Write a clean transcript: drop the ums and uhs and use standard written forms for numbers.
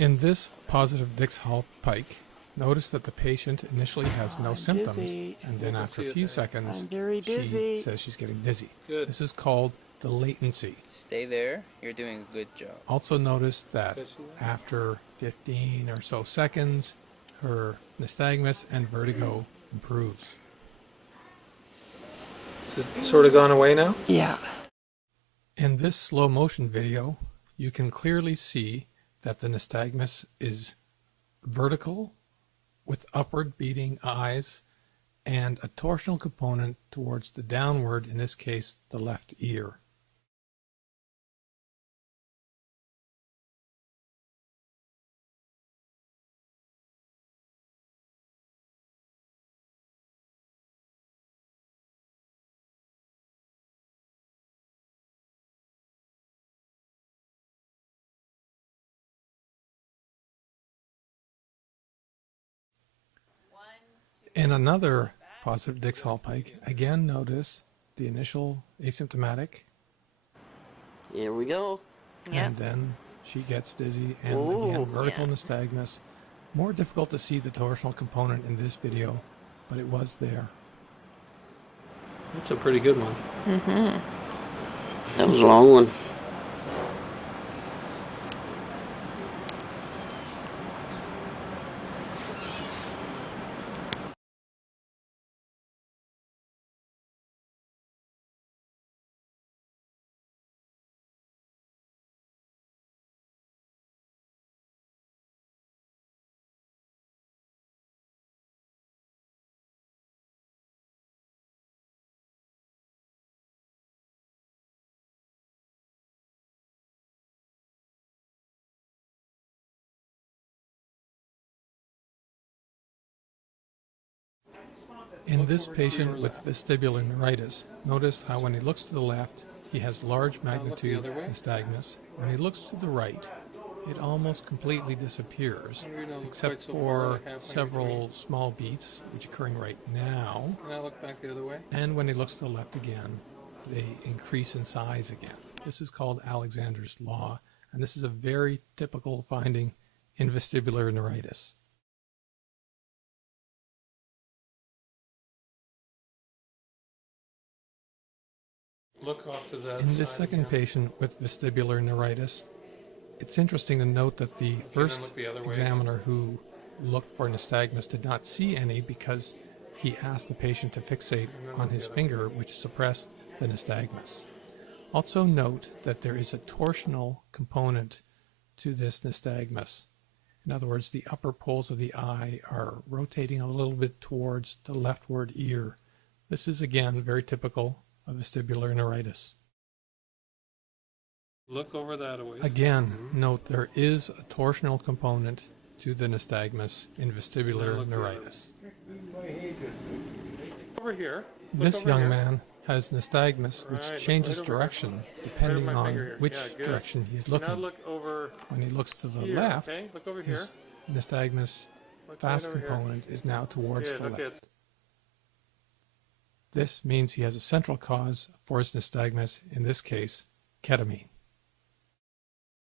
In this positive Dix Hallpike, notice that the patient initially has no symptoms, dizzy. and then after a few seconds, I'm very dizzy. she says she's getting dizzy. Good. This is called the latency. Stay there. You're doing a good job. Also notice that after 15 or so seconds, her nystagmus and vertigo improves. Is it sort of gone away now? Yeah. In this slow motion video, you can clearly see that the nystagmus is vertical with upward beating eyes and a torsional component towards the downward, in this case, the left ear. In another positive Dix Hallpike, again notice the initial asymptomatic. Here we go. And then she gets dizzy, and Ooh, again vertical nystagmus. More difficult to see the torsional component in this video, but it was there. That's a pretty good one. Mm-hmm. That was a long one. In this patient with vestibular neuritis, notice how when he looks to the left, he has large magnitude nystagmus. When he looks to the right, it almost completely disappears, except for several small beats, which are occurring right now. Can I look back the other way? And when he looks to the left again, they increase in size again. This is called Alexander's Law, and this is a very typical finding in vestibular neuritis. Look off to that In this side second again. patient with vestibular neuritis, it's interesting to note that the first look the other way. examiner who looked for nystagmus did not see any because he asked the patient to fixate on his finger, which suppressed the nystagmus. Also note that there is a torsional component to this nystagmus. In other words, the upper poles of the eye are rotating a little bit towards the leftward ear. This is again very typical of vestibular neuritis. Look over that way. Again, note there is a torsional component to the nystagmus in vestibular neuritis. Over here. This young man has nystagmus which changes direction depending on which direction he's Now looking. look over When he looks to the here, left, okay? Look over here. his nystagmus Look fast right over here. component is now towards Good, the okay. left. This means he has a central cause for his nystagmus, in this case, ketamine.